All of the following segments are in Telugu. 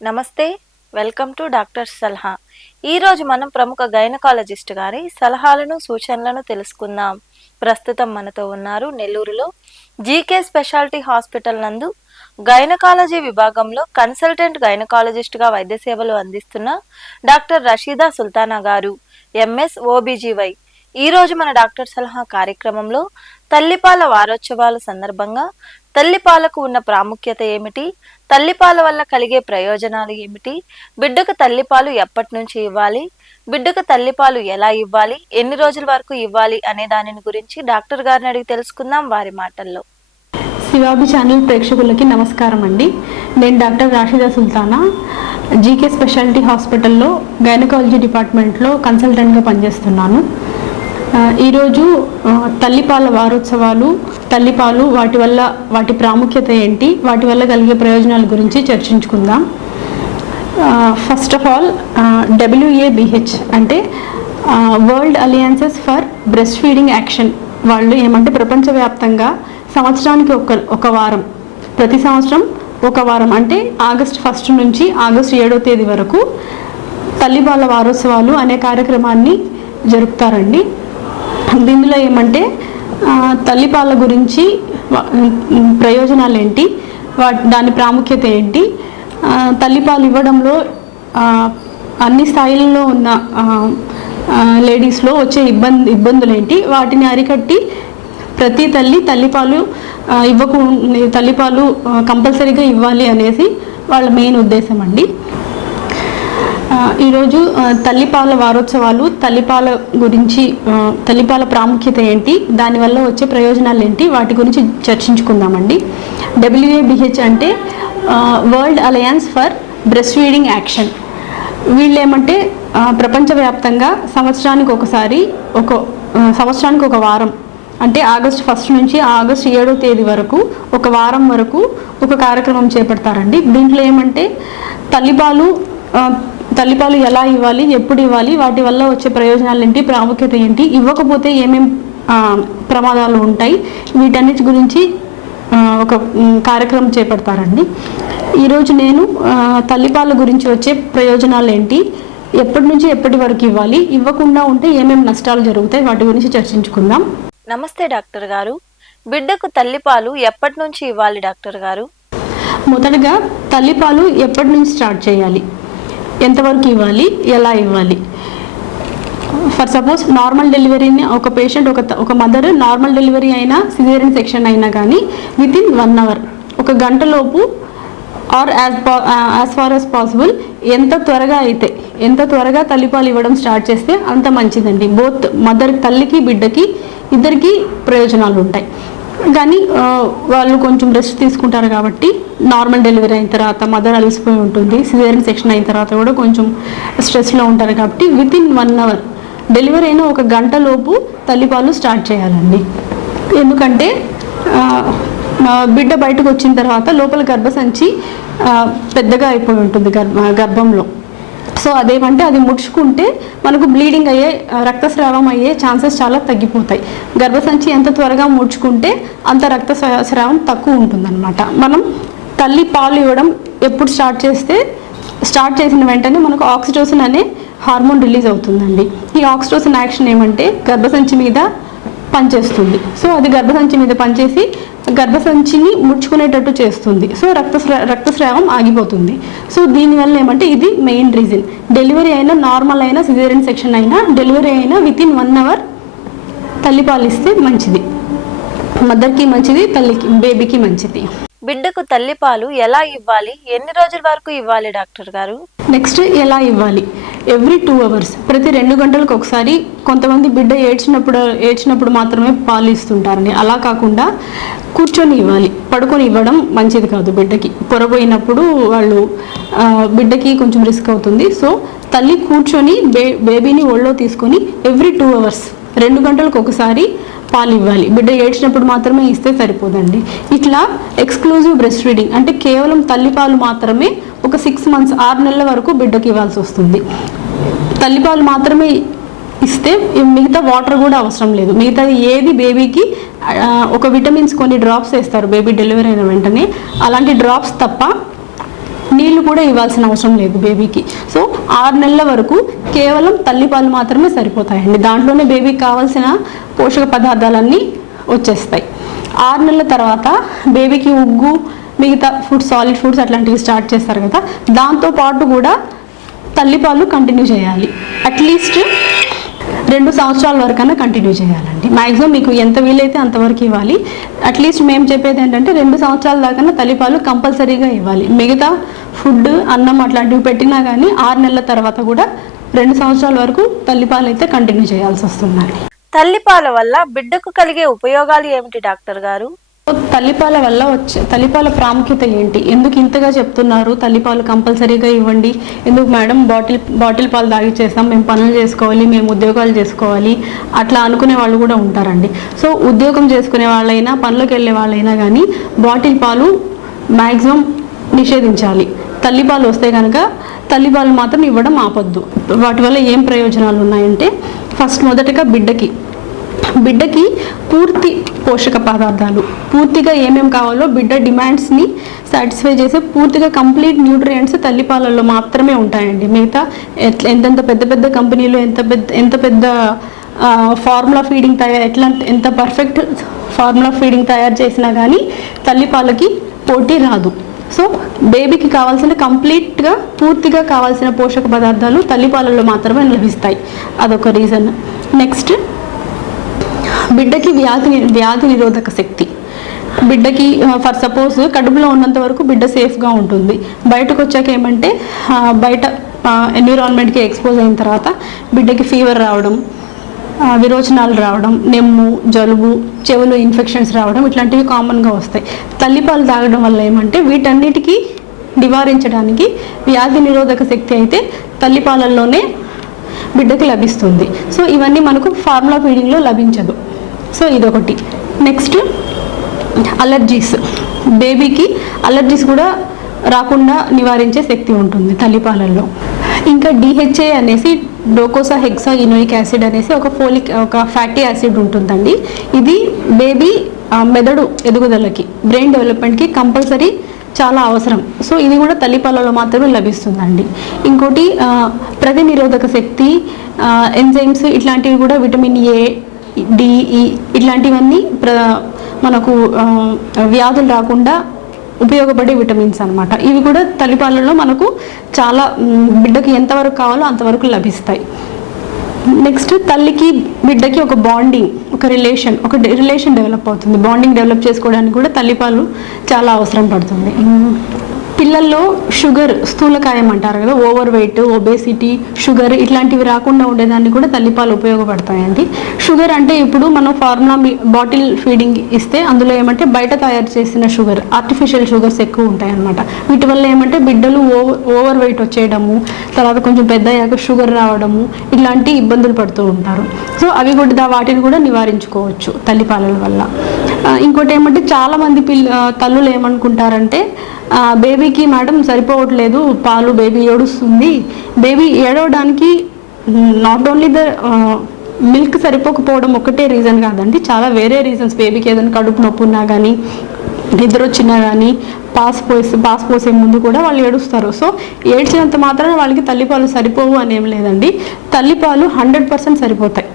నమస్తే వెల్కమ్ టు డాక్టర్ సలహా. ఈరోజు మనం ప్రముఖ గైనకాలజిస్ట్ గారి సలహాలను సూచనలను తెలుసుకుందాం. ప్రస్తుతం మనతో ఉన్నారు నెల్లూరులో జీకే స్పెషాలిటీ హాస్పిటల్ నందు గైనకాలజీ విభాగంలో కన్సల్టెంట్ గైనకాలజిస్ట్గా వైద్య సేవలు అందిస్తున్న డాక్టర్ రషీదా సుల్తానా గారు ఎంఎస్ ఓబీజీవై. ఈ రోజు మన డాక్టర్ సలహా కార్యక్రమంలో తల్లిపాల వారోత్సవాల సందర్భంగా తల్లిపాలకు ఉన్న ప్రాముఖ్యత ఏమిటి? తల్లిపాల వల్ల కలిగే ప్రయోజనాలు ఏమిటి? బిడ్డకు తల్లిపాలు ఎప్పటి నుంచి ఇవ్వాలి? బిడ్డకు తల్లిపాలు ఎలా ఇవ్వాలి? ఎన్ని రోజుల వరకు ఇవ్వాలి అనే దానిని గురించి డాక్టర్ గారిని అడిగి తెలుసుకుందాం వారి మాటల్లో. శివాబి ఛానల్ ప్రేక్షకులకి నమస్కారం అండి. నేను doctor Rashida Sultana. GK specialty హాస్పిటల్లో గైనకాలజీ డిపార్ట్మెంట్లో కన్సల్టెంట్గా పనిచేస్తున్నాను. ఈరోజు తల్లిపాల వారోత్సవాలు తల్లిపాలు వాటి వల్ల వాటి ప్రాముఖ్యత ఏంటి వాటి వల్ల కలిగే ప్రయోజనాల గురించి చర్చించుకుందాం. ఫస్ట్ ఆఫ్ ఆల్ డబ్ల్యూఏబిహెచ్ అంటే world alliances for breast feeding action వాళ్ళు ఏమంటే ప్రపంచవ్యాప్తంగా సంవత్సరానికి ఒక ఒక వారం ప్రతి సంవత్సరం ఒక వారం అంటే ఆగస్ట్ ఫస్ట్ నుంచి ఆగస్ట్ ఏడో తేదీ వరకు తల్లిబాల వారోత్సవాలు అనే కార్యక్రమాన్ని జరుపుతారండి. దీనిలో ఏమంటే తల్లిపాల గురించి ప్రయోజనాలు ఏంటి వాటి దాని ప్రాముఖ్యత ఏంటి? తల్లిపాలు ఇవ్వడంలో అన్ని స్థాయిలలో ఉన్న లేడీస్లో వచ్చే ఇబ్బంది ఇబ్బందులు ఏంటి వాటిని అరికట్టి ప్రతి తల్లి తల్లిపాలు ఇవ్వకు తల్లిపాలు కంపల్సరీగా ఇవ్వాలి అనేసి వాళ్ళ మెయిన్ ఉద్దేశం అండి. ఈరోజు తల్లిపాల వారోత్సవాలు తల్లిపాల గురించి తల్లిపాల ప్రాముఖ్యత ఏంటి దానివల్ల వచ్చే ప్రయోజనాలు ఏంటి వాటి గురించి చర్చించుకుందామండి. డబ్ల్యూఏబిహెచ్ అంటే world alliance for breast feeding action వీళ్ళు ఏమంటే ప్రపంచవ్యాప్తంగా సంవత్సరానికి ఒకసారి ఒక సంవత్సరానికి ఒక వారం అంటే ఆగస్ట్ ఫస్ట్ నుంచి ఆగస్ట్ ఏడో తేదీ వరకు ఒక వారం వరకు ఒక కార్యక్రమం చేపడతారండి. దీంట్లో ఏమంటే తల్లిపాలు తల్లిపాలు ఎలా ఇవ్వాలి ఎప్పుడు ఇవ్వాలి వాటి వల్ల వచ్చే ప్రయోజనాలు ఏంటి ప్రాముఖ్యత ఏంటి ఇవ్వకపోతే ఏమేం ప్రమాదాలు ఉంటాయి వీటన్నిటి గురించి ఒక కార్యక్రమం చేపడతారండి. ఈరోజు నేను తల్లిపాల గురించి వచ్చే ప్రయోజనాలు ఏంటి ఎప్పటి నుంచి ఎప్పటి వరకు ఇవ్వాలి ఇవ్వకుండా ఉంటే ఏమేమి నష్టాలు జరుగుతాయి వాటి గురించి చర్చించుకుందాం. నమస్తే డాక్టర్ గారు. బిడ్డకు తల్లిపాలు ఎప్పటి నుంచి ఇవ్వాలి డాక్టర్ గారు? మొదటగా తల్లిపాలు ఎప్పటి నుంచి స్టార్ట్ చేయాలి? ఎంతవరకు ఇవ్వాలి? ఎలా ఇవ్వాలి? ఫర్ సపోజ్ నార్మల్ డెలివరీని ఒక పేషెంట్ ఒక ఒక మదర్ నార్మల్ డెలివరీ అయినా సిజేరియన్ సెక్షన్ అయినా కానీ విత్ ఇన్ వన్ అవర్ ఒక గంటలోపు or as as far as possible ఎంత త్వరగా అయితే ఎంత త్వరగా తల్లిపాలు ఇవ్వడం స్టార్ట్ చేస్తే అంత మంచిదండి. బోత్ మదర్ తల్లికి బిడ్డకి ఇద్దరికి ప్రయోజనాలు ఉంటాయి. కానీ వాళ్ళు కొంచెం రెస్ట్ తీసుకుంటారు కాబట్టి నార్మల్ డెలివరీ అయిన తర్వాత మదర్ అలసిపోయి ఉంటుంది. సిజేరియన్ సెక్షన్ అయిన తర్వాత కూడా కొంచెం స్ట్రెస్లో ఉంటారు కాబట్టి within one hour delivery అయిన ఒక గంట లోపు తల్లిపాలు స్టార్ట్ చేయాలండి. ఎందుకంటే బిడ్డ బయటకు వచ్చిన తర్వాత లోపల గర్భసంచి పెద్దగా అయిపోయి ఉంటుంది గర్భ గర్భంలో. సో అదేమంటే అది ముడుచుకుంటే మనకు బ్లీడింగ్ అయ్యే రక్తస్రావం అయ్యే ఛాన్సెస్ చాలా తగ్గిపోతాయి. గర్భసంచి ఎంత త్వరగా ముడుచుకుంటే అంత రక్తస్రావం తక్కువ ఉంటుందన్నమాట. మనం తల్లి పాలు ఇవ్వడం ఎప్పుడు స్టార్ట్ చేస్తే స్టార్ట్ చేసిన వెంటనే మనకు ఆక్సిటోసిన్ అనే హార్మోన్ రిలీజ్ అవుతుందండి. ఈ ఆక్సిటోసిన్ యాక్షన్ ఏమంటే గర్భసంచి మీద పనిచేస్తుంది. సో అది గర్భసంచి మీద పనిచేసి గర్భసంచిని ముడుచుకునేటట్టు చేస్తుంది. సో రక్తస్రా రక్తస్రావం ఆగిపోతుంది. సో దీనివల్ల ఏమంటే ఇది మెయిన్ రీజన్ డెలివరీ అయినా నార్మల్ అయినా సిజేరియన్ సెక్షన్ అయినా డెలివరీ అయినా విత్ ఇన్ వన్ అవర్ తల్లిపాలు ఇస్తే మంచిది మదర్కి మంచిది తల్లికి బేబీకి మంచిది. బిడ్డకు తల్లిపాలు ఎలా ఇవ్వాలి? ఎన్ని రోజుల వరకు ఇవ్వాలి డాక్టర్ గారు? నెక్స్ట్ ఎలా ఇవ్వాలి? ఎవ్రీ టూ అవర్స్ ప్రతి రెండు గంటలకు ఒకసారి కొంతమంది బిడ్డ ఏడ్చినప్పుడు ఏడ్చినప్పుడు మాత్రమే పాలు ఇస్తుంటారని. అలా కాకుండా కూర్చొని ఇవ్వాలి. పడుకొని ఇవ్వడం మంచిది కాదు బిడ్డకి. పొరపోయినప్పుడు వాళ్ళు బిడ్డకి కొంచెం రిస్క్ అవుతుంది. సో తల్లి కూర్చొని బే బేబీని ఒళ్ళో తీసుకొని ఎవ్రీ టూ అవర్స్ రెండు గంటలకు ఒకసారి పాలు ఇవ్వాలి బిడ్డ ఏడ్చినప్పుడు మాత్రమే ఇస్తే సరిపోదండి. ఇట్లా ఎక్స్క్లూజివ్ బ్రెస్ట్ ఫీడింగ్ అంటే కేవలం తల్లిపాలు మాత్రమే ఒక సిక్స్ మంత్స్ ఆరు నెలల వరకు బిడ్డకి ఇవ్వాల్సి వస్తుంది. తల్లిపాలు మాత్రమే ఇస్తే మిగతా వాటర్ కూడా అవసరం లేదు. మిగతా ఏది బేబీకి ఒక విటమిన్స్ కొన్ని డ్రాప్స్ వేస్తారు. బేబీ డెలివరీ అయిన వెంటనే. అలాంటి డ్రాప్స్ తప్ప నీళ్ళు కూడా ఇవ్వాల్సిన అవసరం లేదు బేబీకి. సో ఆరు నెలల వరకు కేవలం తల్లిపాలు మాత్రమే సరిపోతాయండి. దాంట్లోనే బేబీకి కావాల్సిన పోషక పదార్థాలన్నీ వచ్చేస్తాయి. ఆరు నెలల తర్వాత బేబీకి ఉగ్గు మిగతా ఫుడ్ సాలిడ్ ఫుడ్స్ అట్లాంటివి స్టార్ట్ చేస్తారు కదా. దాంతో పాటు కూడా తల్లిపాలు కంటిన్యూ చేయాలి. అట్లీస్ట్ రెండు సంవత్సరాల వరకైనా కంటిన్యూ చేయాలండి. మ్యాక్సిమం మీకు ఎంత వీలైతే అంతవరకు ఇవ్వాలి. అట్లీస్ట్ మేము చెప్పేది ఏంటంటే రెండు సంవత్సరాల దాకా తల్లిపాలు కంపల్సరీగా ఇవ్వాలి. మిగతా ఫుడ్ అన్నం అట్లాంటివి పెట్టినా కానీ ఆరు నెలల తర్వాత కూడా రెండు సంవత్సరాల వరకు తల్లిపాలు అయితే కంటిన్యూ చేయాల్సి వస్తుందండి. తల్లిపాల వల్ల బిడ్డకు కలిగే ఉపయోగాలు ఏమిటి డాక్టర్ గారు? తల్లిపాల వల్ల వచ్చే తల్లిపాల ప్రాముఖ్యత ఏంటి? ఎందుకు ఇంతగా చెప్తున్నారు? తల్లిపాలు కంపల్సరీగా ఇవ్వండి. ఎందుకు మేడం బాటిల్ బాటిల్ పాలు తాగి చేస్తాం మేము పనులు చేసుకోవాలి మేము ఉద్యోగాలు చేసుకోవాలి అట్లా అనుకునే వాళ్ళు కూడా ఉంటారండి. సో ఉద్యోగం చేసుకునే వాళ్ళైనా పనులకు వెళ్ళే వాళ్ళైనా కానీ బాటిల్ పాలు మ్యాక్సిమం నిషేధించాలి. తల్లిపాలు వస్తే కనుక తల్లిపాలు మాత్రం ఇవ్వడం ఆపొద్దు. వాటి వల్ల ఏం ప్రయోజనాలు ఉన్నాయంటే ఫస్ట్ మొదటగా బిడ్డకి బిడ్డకి పూర్తి పోషక పదార్థాలు. పూర్తిగా ఏమేమి కావాలో బిడ్డ డిమాండ్స్ని సాటిస్ఫై చేసే పూర్తిగా కంప్లీట్ న్యూట్రియంట్స్ తల్లిపాలల్లో మాత్రమే ఉంటాయండి. మిగతా ఎంతెంత పెద్ద పెద్ద కంపెనీలు ఎంత పెద్ద ఎంత పెద్ద ఫార్ములా ఫీడింగ్ తయారు ఎట్లా ఎంత పర్ఫెక్ట్ ఫార్ములా ఫీడింగ్ తయారు చేసినా కానీ తల్లిపాలకి పోటీ రాదు. సో బేబీకి కావాల్సిన కంప్లీట్గా పూర్తిగా కావాల్సిన పోషక పదార్థాలు తల్లిపాలలో మాత్రమే లభిస్తాయి. అదొక రీజన్. నెక్స్ట్ బిడ్డకి వ్యాధి వ్యాధి నిరోధక శక్తి. బిడ్డకి ఫర్ సపోజ్ కడుపులో ఉన్నంత వరకు బిడ్డ సేఫ్గా ఉంటుంది. బయటకు వచ్చాక ఏమంటే బయట ఎన్విరాన్మెంట్కి ఎక్స్పోజ్ అయిన తర్వాత బిడ్డకి ఫీవర్ రావడం విరోచనాలు రావడం నెమ్ము జలుబు చెవులు ఇన్ఫెక్షన్స్ రావడం ఇట్లాంటివి కామన్గా వస్తాయి. తల్లిపాలు తాగడం వల్ల ఏమంటే వీటన్నిటికీ నివారించడానికి వ్యాధి నిరోధక శక్తి అయితే తల్లిపాలల్లోనే బిడ్డకి లభిస్తుంది. సో ఇవన్నీ మనకు ఫార్ములా ఫీడింగ్లో లభించదు. సో ఇదొకటి. Next allergies. బేబీకి అలర్జీస్ కూడా రాకుండా నివారించే శక్తి ఉంటుంది తల్లిపాలల్లో. ఇంకా డిహెచ్ఏ అనేసి డోకోసా హెక్సా ఇనోయిక్ యాసిడ్ అనేసి ఒక ఫోలిక్ ఒక ఫ్యాటీ యాసిడ్ ఉంటుందండి. ఇది బేబీ మెదడు ఎదుగుదలకి బ్రెయిన్ డెవలప్మెంట్కి కంపల్సరీ చాలా అవసరం. సో ఇది కూడా తల్లిపాలలో మాత్రమే లభిస్తుందండి. ఇంకోటి ప్రతినిరోధక శక్తి ఎంజైమ్స్ ఇట్లాంటివి కూడా విటమిన్ ఏ డిఈ ఇట్లాంటివన్నీ ప్ర మనకు వ్యాధులు రాకుండా ఉపయోగపడే విటమిన్స్ అనమాట ఇవి కూడా తల్లిపాలలో మనకు చాలా బిడ్డకి ఎంతవరకు కావాలో అంతవరకు లభిస్తాయి. నెక్స్ట్ తల్లికి బిడ్డకి ఒక బాండింగ్ ఒక రిలేషన్ ఒక రిలేషన్ డెవలప్ అవుతుంది. బాండింగ్ డెవలప్ చేసుకోవడానికి కూడా తల్లిపాలు చాలా అవసరం పడుతుంది. పిల్లల్లో షుగర్ స్థూలకాయం అంటారు కదా ఓవర్ వెయిట్ ఒబేసిటీ షుగర్ ఇట్లాంటివి రాకుండా ఉండేదాన్ని కూడా తల్లిపాలు ఉపయోగపడతాయండి. షుగర్ అంటే ఇప్పుడు మనం ఫార్ములా బాటిల్ ఫీడింగ్ ఇస్తే అందులో ఏమంటే బయట తయారు చేసిన షుగర్ ఆర్టిఫిషియల్ షుగర్స్ ఎక్కువ ఉంటాయి అన్నమాట వీటి వల్ల ఏమంటే బిడ్డలు ఓవర్ ఓవర్ వెయిట్ వచ్చేయడము తర్వాత కొంచెం పెద్ద అయ్యాక షుగర్ రావడము ఇట్లాంటి ఇబ్బందులు పడుతూ ఉంటారు. సో అవి కూడా వాటిని కూడా నివారించుకోవచ్చు తల్లిపాలల వల్ల. ఇంకోటి ఏమంటే చాలా మంది పిల్ల తల్లులు ఏమనుకుంటారంటే బేబీకి మేడం సరిపోవట్లేదు పాలు బేబీ ఏడుస్తుంది. బేబీ ఏడవడానికి నాట్ ఓన్లీ ద మిల్క్ సరిపోకపోవడం ఒకటే రీజన్ కాదండి చాలా వేరే రీజన్స్ బేబీకి ఏదైనా కడుపు నొప్పి ఉన్నా కానీ నిద్ర వచ్చినా కానీ పాస్ పోసే పాస్ పోసే ముందు కూడా వాళ్ళు ఏడుస్తారు. సో ఏడ్చినంత మాత్రాన వాళ్ళకి తల్లిపాలు సరిపోవు అని ఏం లేదండి తల్లిపాలు హండ్రెడ్ పర్సెంట్ సరిపోతాయి.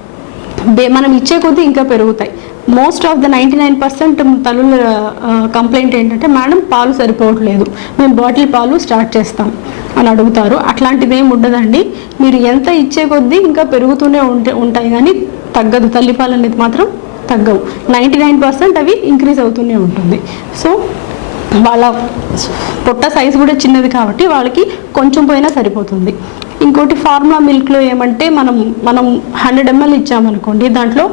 బే మనం ఇచ్చే కొద్దీ ఇంకా పెరుగుతాయి. Most of the ninety nine percent తల్లుల కంప్లైంట్ ఏంటంటే మేడం పాలు సరిపోవట్లేదు. మేము బాటిల్ పాలు స్టార్ట్ చేస్తాం. అని అడుగుతారు. అట్లాంటిది ఏమి ఉండదండి. మీరు ఎంత ఇచ్చే కొద్దీ ఇంకా పెరుగుతూనే ఉంటే ఉంటాయి కానీ తగ్గదు. తల్లిపాలు అనేది మాత్రం తగ్గవు. నైంటీ నైన్ పర్సెంట్ అవి ఇంక్రీజ్ అవుతూనే ఉంటుంది. సో వాళ్ళ పొట్ట సైజు కూడా చిన్నది కాబట్టి వాళ్ళకి కొంచెం పోయినా సరిపోతుంది. ఇంకోటి ఫార్ములా మిల్క్లో ఏమంటే మనం మనం హండ్రెడ్ ఎంఎల్ ఇచ్చామనుకోండి దాంట్లో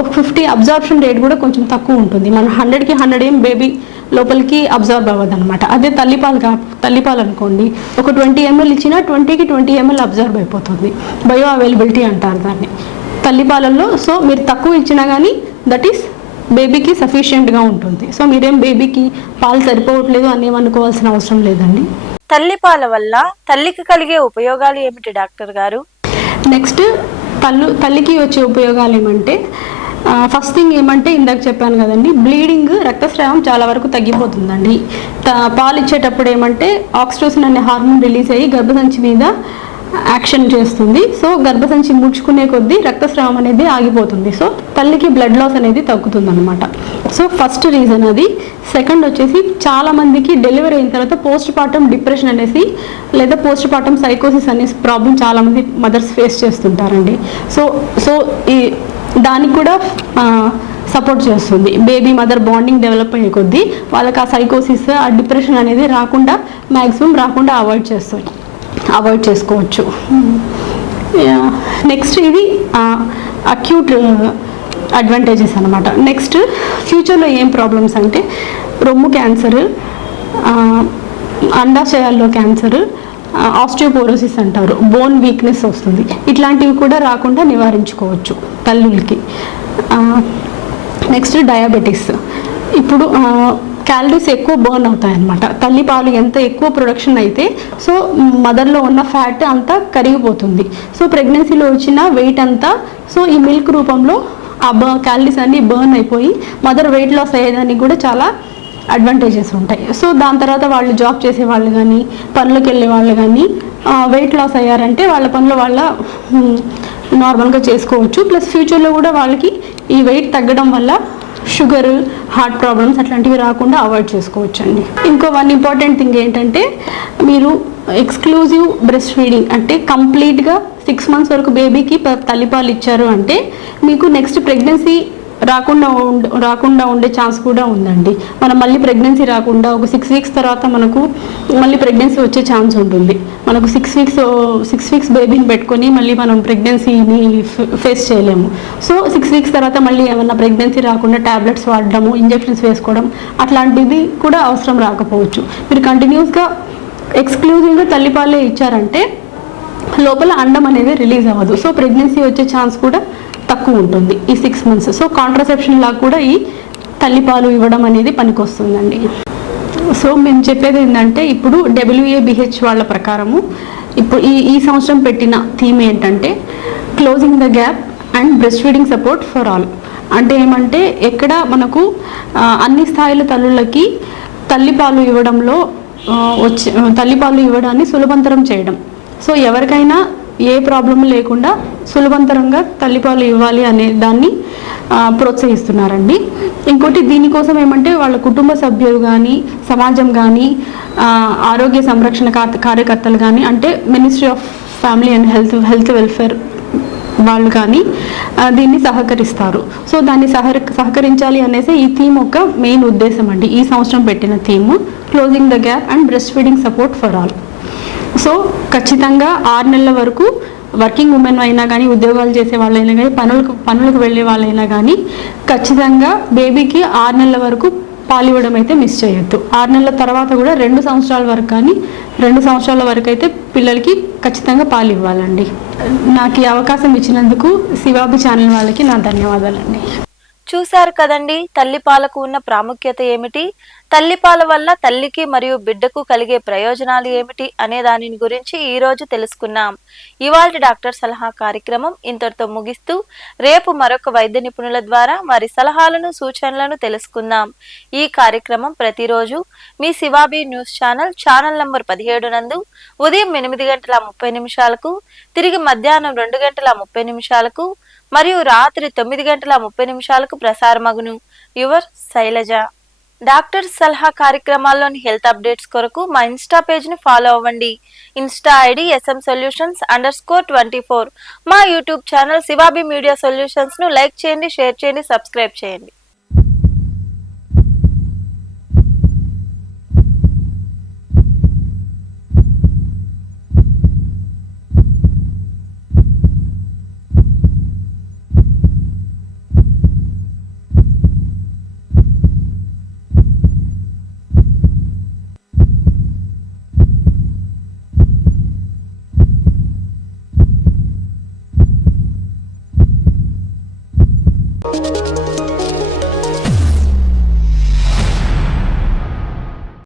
ఒక ఫిఫ్టీ అబ్జార్ప్షన్ రేట్ కూడా కొంచెం తక్కువ ఉంటుంది. మనం హండ్రెడ్కి హండ్రెడ్ ఏం బేబీ లోపలికి అబ్జర్వ్ అవ్వదు అనమాట అదే తల్లిపాలు కా తల్లిపాలు అనుకోండి ఒక ట్వంటీ ఎంఎల్ ఇచ్చినా ట్వంటీకి ట్వంటీ ఎంఎల్ అబ్జర్వ్ అయిపోతుంది. బయో అవైలబిలిటీ అంటారు దాన్ని. తల్లిపాలల్లో సో మీరు తక్కువ ఇచ్చినా కానీ దట్ ఈస్ బేబీకి సఫిషియెంట్గా ఉంటుంది. సో మీరేం బేబీకి పాలు సరిపోవట్లేదు అని ఏమనుకోవాల్సిన అవసరం లేదండి. తల్లిపాల వల్ల తల్లికి కలిగే ఉపయోగాలు ఏమిటి డాక్టర్ గారు? నెక్స్ట్ తల్లు తల్లికి వచ్చే ఉపయోగాలు ఏమంటే ఫస్ట్ థింగ్ ఏమంటే ఇందాక చెప్పాను కదండి బ్లీడింగ్ రక్తస్రావం చాలా వరకు తగ్గిపోతుందండి. పాలు ఇచ్చేటప్పుడు ఏమంటే ఆక్సిటోసిన్ అనే హార్మోన్ రిలీజ్ అయ్యి గర్భసంచి మీద యాక్షన్ చేస్తుంది. సో గర్భసంచి ముడుచుకునే కొద్దీ రక్తస్రావం అనేది ఆగిపోతుంది. సో తల్లికి బ్లడ్ లాస్ అనేది తగ్గుతుంది అనమాట సో ఫస్ట్ రీజన్ అది. సెకండ్ వచ్చేసి చాలా మందికి డెలివరీ అయిన తర్వాత పోస్ట్ పార్టం డిప్రెషన్ అనేసి లేదా పోస్ట్ పార్టమ్ సైకోసిస్ అనే ప్రాబ్లం చాలా మంది మదర్స్ ఫేస్ చేస్తుంటారండి. సో సో ఈ దానికి కూడా సపోర్ట్ చేస్తుంది. బేబీ మదర్ బాండింగ్ డెవలప్ అయ్యే కొద్దీ వాళ్ళకి ఆ సైకోసిస్ ఆ డిప్రెషన్ అనేది రాకుండా మ్యాక్సిమం రాకుండా అవాయిడ్ చేస్తుంది. అవాయిడ్ చేసుకోవచ్చు. నెక్స్ట్ ఇది అక్యూట్ అడ్వాంటేజెస్ అనమాట నెక్స్ట్ ఫ్యూచర్లో ఏం ప్రాబ్లమ్స్ అంటే రొమ్ము క్యాన్సర్ అండాశయాల్లో క్యాన్సర్ ఆస్టియోపోరోసిస్ అంటారు. బోన్ వీక్నెస్ వస్తుంది. ఇట్లాంటివి కూడా రాకుండా నివారించుకోవచ్చు తల్లులకి. నెక్స్ట్ డయాబెటీస్ ఇప్పుడు క్యాలరీస్ ఎక్కువ బర్న్ అవుతాయి అన్నమాట తల్లి పాలు ఎంత ఎక్కువ ప్రొడక్షన్ అయితే సో మదర్లో ఉన్న ఫ్యాట్ అంతా కరిగిపోతుంది. సో ప్రెగ్నెన్సీలో వచ్చిన వెయిట్ అంతా సో ఈ మిల్క్ రూపంలో ఆ బ క్యాలరీస్ అన్నీ బర్న్ అయిపోయి మదర్ వెయిట్ లాస్ అయ్యేదానికి కూడా చాలా అడ్వాంటేజెస్ ఉంటాయి. సో దాని తర్వాత వాళ్ళు జాబ్ చేసే వాళ్ళు కానీ పనులకు వెళ్ళే వాళ్ళు కానీ వెయిట్ లాస్ అయ్యారంటే వాళ్ళ పనులు వాళ్ళ నార్మల్గా చేసుకోవచ్చు. ప్లస్ ఫ్యూచర్లో కూడా వాళ్ళకి ఈ వెయిట్ తగ్గడం వల్ల షుగర్ హార్ట్ ప్రాబ్లమ్స్ అట్లాంటివి రాకుండా అవాయిడ్ చేసుకోవచ్చండి. ఇంకో వన్ ఇంపార్టెంట్ థింగ్ ఏంటంటే మీరు ఎక్స్క్లూజివ్ బ్రెస్ట్ ఫీడింగ్ అంటే కంప్లీట్గా సిక్స్ మంత్స్ వరకు బేబీకి తల్లిపాలు ఇచ్చారు అంటే మీకు నెక్స్ట్ ప్రెగ్నెన్సీ రాకుండా ఉండ రాకుండా ఉండే ఛాన్స్ కూడా ఉందండి. మనం మళ్ళీ ప్రెగ్నెన్సీ రాకుండా ఒక సిక్స్ వీక్స్ తర్వాత మనకు మళ్ళీ ప్రెగ్నెన్సీ వచ్చే ఛాన్స్ ఉంటుంది. మనకు సిక్స్ వీక్స్ సిక్స్ వీక్స్ బేబీని పెట్టుకొని మళ్ళీ మనం ప్రెగ్నెన్సీని ఫేస్ చేయలేము. సో సిక్స్ వీక్స్ తర్వాత మళ్ళీ ఏమన్నా ప్రెగ్నెన్సీ రాకుండా ట్యాబ్లెట్స్ వాడడము ఇంజెక్షన్స్ వేసుకోవడం అట్లాంటిది కూడా అవసరం రాకపోవచ్చు. మీరు కంటిన్యూస్గా ఎక్స్క్లూజివ్గా తల్లిపాలే ఇచ్చారంటే లోపల అండం అనేది రిలీజ్ అవ్వదు. సో ప్రెగ్నెన్సీ వచ్చే ఛాన్స్ కూడా తక్కువ ఉంటుంది ఈ సిక్స్ మంత్స్ సో కాంట్రసెప్షన్ లాగా కూడా ఈ తల్లిపాలు ఇవ్వడం అనేది పనికొస్తుందండి. సో మేము చెప్పేది ఏంటంటే ఇప్పుడు డబ్ల్యూఏబిహెచ్ వాళ్ళ ప్రకారము ఇప్పుడు ఈ ఈ సంవత్సరం పెట్టిన థీమ్ ఏంటంటే closing the gap and breast feeding support for all అంటే ఏమంటే ఎక్కడ మనకు అన్ని స్థాయిల తల్లులకి తల్లిపాలు ఇవ్వడంలో వచ్చే వచ్చి తల్లిపాలు ఇవ్వడాన్ని సులభంతరం చేయడం. సో ఎవరికైనా ఏ ప్రాబ్లం లేకుండా సులభంతరంగా తల్లిపాలు ఇవ్వాలి అనే దాన్ని ప్రోత్సహిస్తున్నారండి. ఇంకోటి దీనికోసం ఏమంటే వాళ్ళ కుటుంబ సభ్యులు కానీ సమాజం కానీ ఆరోగ్య సంరక్షణ కా- కార్యకర్తలు కానీ అంటే ministry of family and health health welfare వాళ్ళు కానీ దీన్ని సహకరిస్తారు. సో దాన్ని సహర సహకరించాలి అనేసి ఈ థీమ్ ఒక మెయిన్ ఉద్దేశం అండి. ఈ సంవత్సరం పెట్టిన theme closing the gap and breast feeding support for all so ఖచ్చితంగా ఆరు నెలల వరకు వర్కింగ్ ఉమెన్ అయినా కానీ ఉద్యోగాలు చేసే వాళ్ళైనా కానీ పనులకు పనులకు వెళ్ళే వాళ్ళైనా కానీ ఖచ్చితంగా బేబీకి ఆరు నెలల వరకు పాలు ఇవ్వడం అయితే మిస్ చేయొద్దు. ఆరు నెలల తర్వాత కూడా రెండు సంవత్సరాల వరకు కానీ రెండు సంవత్సరాల వరకు అయితే పిల్లలకి ఖచ్చితంగా పాలు ఇవ్వాలండి నాకు ఈ అవకాశం ఇచ్చినందుకు శివాబి ఛానల్ వాళ్ళకి నా ధన్యవాదాలండి. చూశారు కదండి తల్లిపాలకు ఉన్న ప్రాముఖ్యత ఏమిటి? తల్లిపాల వల్ల తల్లికి మరియు బిడ్డకు కలిగే ప్రయోజనాలు ఏమిటి అనే దానిని గురించి ఈరోజు తెలుసుకున్నాం. ఇవాళ డాక్టర్ సలహా కార్యక్రమం ఇంతటితో ముగిస్తూ రేపు మరొక వైద్య నిపుణుల ద్వారా వారి సలహాలను సూచనలను తెలుసుకుందాం. ఈ కార్యక్రమం ప్రతిరోజు మీ Shivabi news channel channel number పదిహేడు నందు ఉదయం ఎనిమిది గంటల ముప్పై నిమిషాలకు తిరిగి మధ్యాహ్నం రెండు గంటల ముప్పై నిమిషాలకు మరియు రాత్రి తొమ్మిది గంటల ముప్పై నిమిషాలకు ప్రసారమగును. యువర్ శైలజ. డాక్టర్ సలహా కార్యక్రమాల్లోని హెల్త్ అప్డేట్స్ కొరకు మా ఇన్స్టా పేజ్ని ఫాలో అవ్వండి. Insta ID SM solutions under score twenty four. మా యూట్యూబ్ ఛానల్ శివాబి మీడియా సొల్యూషన్స్ను లైక్ చేయండి షేర్ చేయండి సబ్స్క్రైబ్ చేయండి.